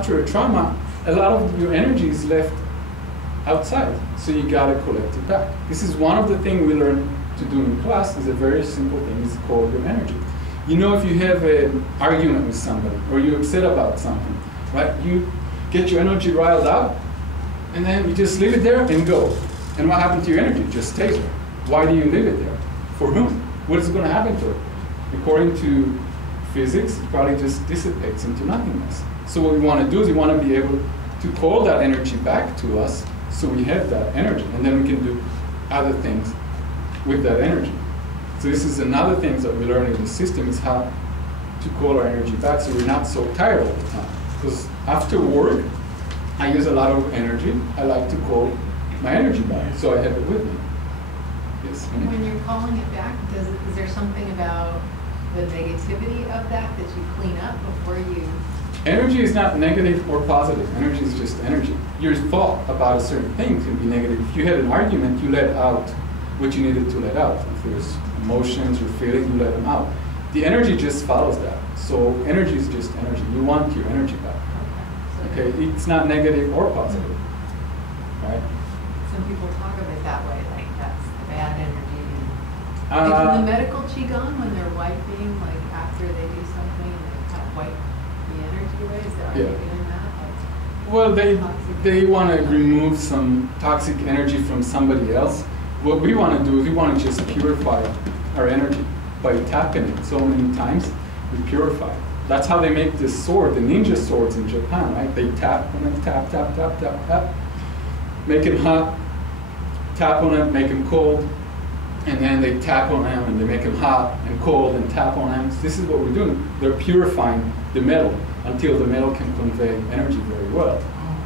After a trauma, a lot of your energy is left outside, so you gotta collect it back. This is one of the things we learn to do in class. Is a very simple thing. It's called your energy. You know, if you have an argument with somebody or you're upset about something, right? You get your energy riled up, and then you just leave it there and go. And what happened to your energy? It just stays there. Why do you leave it there? For whom? What is going to happen to it? According to physics, it probably just dissipates into nothingness. So what we want to do is we want to be able to call that energy back to us, so we have that energy, and then we can do other things with that energy. So this is another thing that we learn in the system, is how to call our energy back so we're not so tired all the time. Because after work, I use a lot of energy. I like to call my energy back, so I have it with me. Yes. When you're calling it back, is there something about the negativity of that you clean up before you? Energy is not negative or positive. Energy is just energy. Your thought about a certain thing can be negative. If you had an argument, you let out what you needed to let out. If there's emotions or feelings, you let them out. The energy just follows that. So energy is just energy. You want your energy back. Okay, it's not negative or positive, right? Some people talk of it that way, like that's the bad energy. Like in the medical qigong, when they're wiping, like after they do something, they kind of wipe the energy away. Is that, are you doing that? Like, well, they want to remove some toxic energy from somebody else. What we want to do is we want to just purify our energy by tapping it so many times. We purify it. That's how they make this sword, the ninja swords in Japan, right? They tap and then tap, tap, tap, tap, tap. Make it hot, tap on it, make them cold, and then they tap on them and they make them hot and cold and tap on them. So this is what we're doing. They're purifying the metal until the metal can convey energy very well,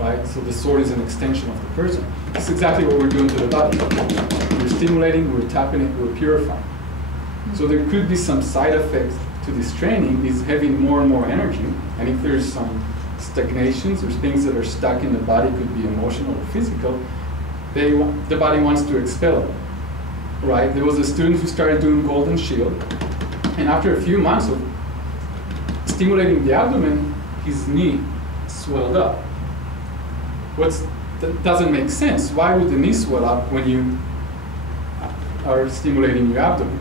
right? So the sword is an extension of the person. That's exactly what we're doing to the body. We're stimulating, we're tapping it, we're purifying. So there could be some side effects to this training, is having more and more energy, and if there's some stagnations or things that are stuck in the body, could be emotional or physical, the body wants to expel it, right? There was a student who started doing golden shield, and after a few months of stimulating the abdomen, his knee swelled up. That doesn't make sense. Why would the knee swell up when you are stimulating your abdomen?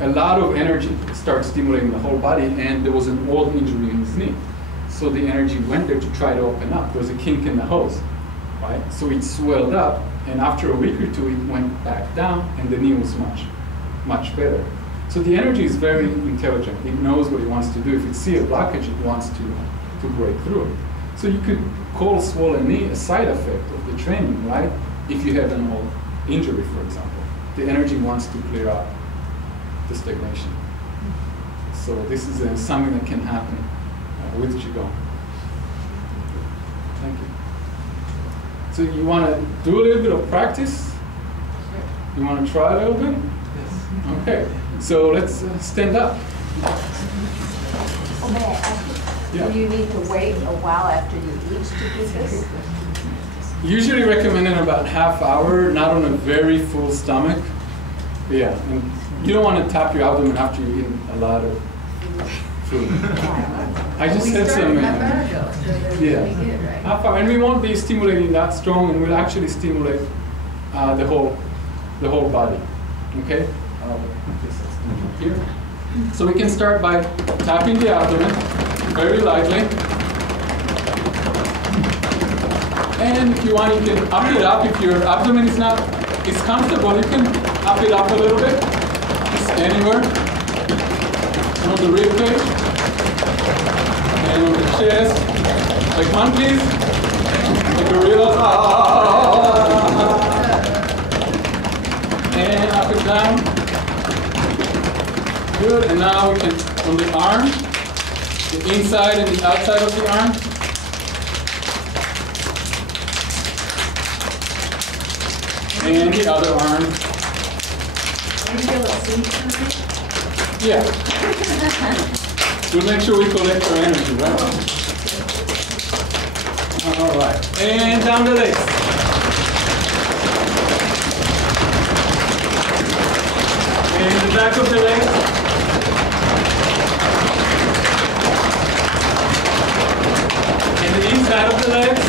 A lot of energy started stimulating the whole body, and there was an old injury in his knee. So the energy went there to try to open up. There was a kink in the hose, right? So it swelled up, and after a week or two, it went back down, and the knee was much, much better. So the energy is very intelligent. It knows what it wants to do. If it sees a blockage, it wants to break through it. So you could call swollen knee a side effect of the training, right? If you have an old injury, for example. The energy wants to clear out the stagnation. So this is something that can happen with Qigong. Thank you. So you want to do a little bit of practice? You want to try a little bit? Yes. Okay. So let's stand up. Oh, may I ask you, do you need to wait a while after you eat to do this? Usually recommended about half hour, not on a very full stomach. Yeah, and you don't want to tap your abdomen after you eat a lot of food. I just said some. Yeah, half hour, and we won't be stimulating that strong, and we'll actually stimulate the whole body. Okay. Here. So we can start by tapping the abdomen very lightly, and if you want, you can up it up. If your abdomen is comfortable, you can up it up a little bit. Anywhere on the rib cage and on the chest, like monkeys, like gorillas, and up and down. Good. And now we can on the arm, the inside and the outside of the arm. And the other arm. Yeah. We'll make sure we collect our energy, right? All right. And down the legs. And the back of the legs. And the side of the legs.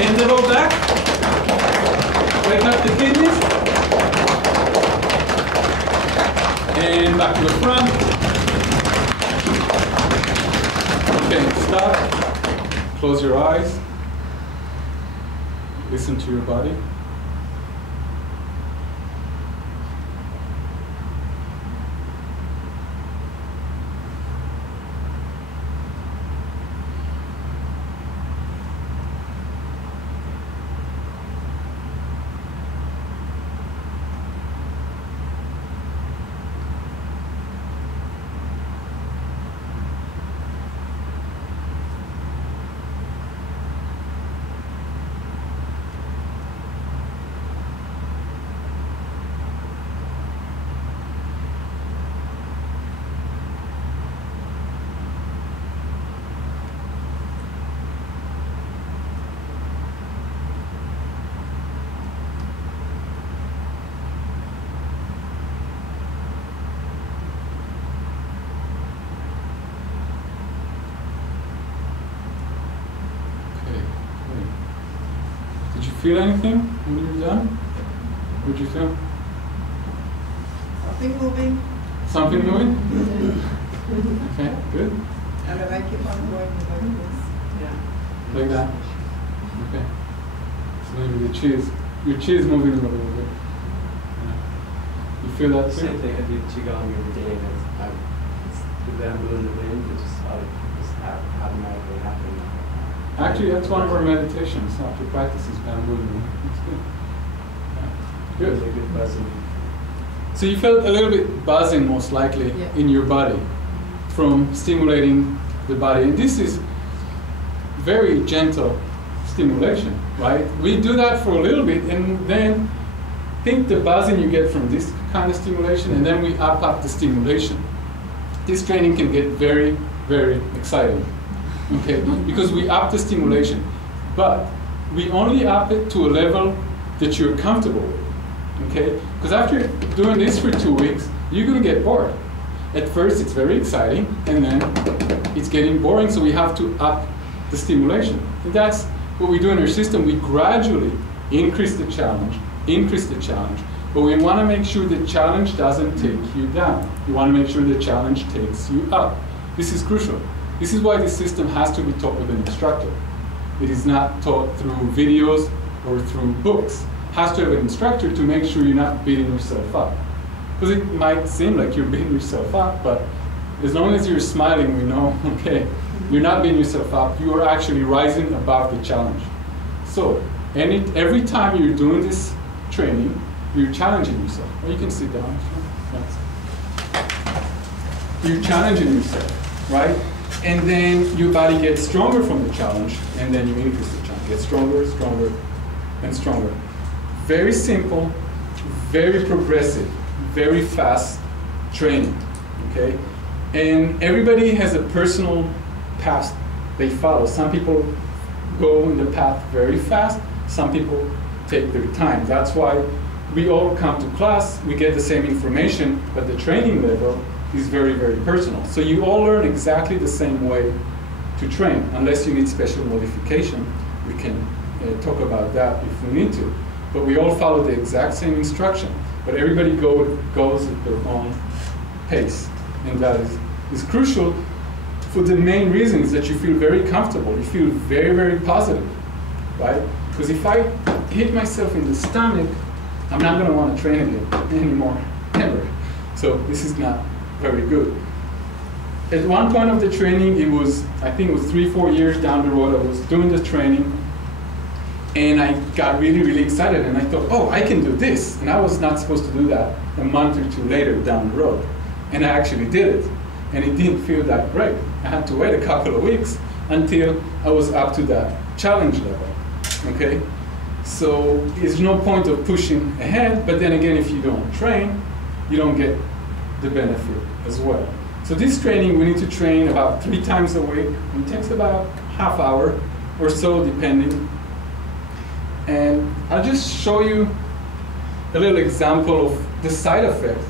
And the low back. Wake up the kidneys. And back to the front. Okay, stop. Close your eyes. Listen to your body. Feel anything when you're done? What did you feel? Something moving. Something moving? Okay, good. And then I keep on going like this. Yeah. Like that? Okay. So maybe the cheese. Your cheese moving a little bit. Yeah. You feel that too? Same thing, I do Qigong every day, and it's the bamboo in the wind, it just automatically happening. Actually, that's one of our meditations after practices bamboo. It's good. Yeah. Good. Really good buzzing. So you felt a little bit buzzing, most likely, in your body from stimulating the body. And this is very gentle stimulation, right? We do that for a little bit, and then think the buzzing you get from this kind of stimulation, and then we up the stimulation. This training can get very, very exciting. Okay, because we up the stimulation, but we only up it to a level that you're comfortable with. Okay, because after doing this for 2 weeks, you're going to get bored. At first, it's very exciting, and then it's getting boring. So we have to up the stimulation, and that's what we do in our system. We gradually increase the challenge, but we want to make sure the challenge doesn't take you down. We want to make sure the challenge takes you up. This is crucial. This is why this system has to be taught with an instructor. It is not taught through videos or through books. It has to have an instructor to make sure you're not beating yourself up. Because it might seem like you're beating yourself up, but as long as you're smiling, we know, okay, you're not beating yourself up. You are actually rising above the challenge. So every time you're doing this training, you're challenging yourself. Or you can sit down. You're challenging yourself, right? And then your body gets stronger from the challenge, and then you increase the challenge. Get stronger, stronger, and stronger. Very simple, very progressive, very fast training, okay? And everybody has a personal path they follow. Some people go in the path very fast. Some people take their time. That's why we all come to class, we get the same information, but the training level is very, very personal. So you all learn exactly the same way to train, unless you need special modification. We can talk about that if we need to. But we all follow the exact same instruction. But everybody goes at their own pace. And that is crucial for the main reason is that you feel very comfortable. You feel very, very positive, right? Because if I hit myself in the stomach, I'm not going to want to train again anymore, ever. So this is not very good. At one point of the training, I think it was 3-4 years down the road, I was doing the training, and I got really, really excited, and I thought, oh, I can do this. And I was not supposed to do that a month or two later down the road. And I actually did it. And it didn't feel that great. I had to wait a couple of weeks until I was up to that challenge level, okay? So there's no point of pushing ahead, but then again, if you don't train, you don't get the benefit as well. So this training, we need to train about 3 times a week. It takes about half hour or so, depending. And I'll just show you a little example of the side effects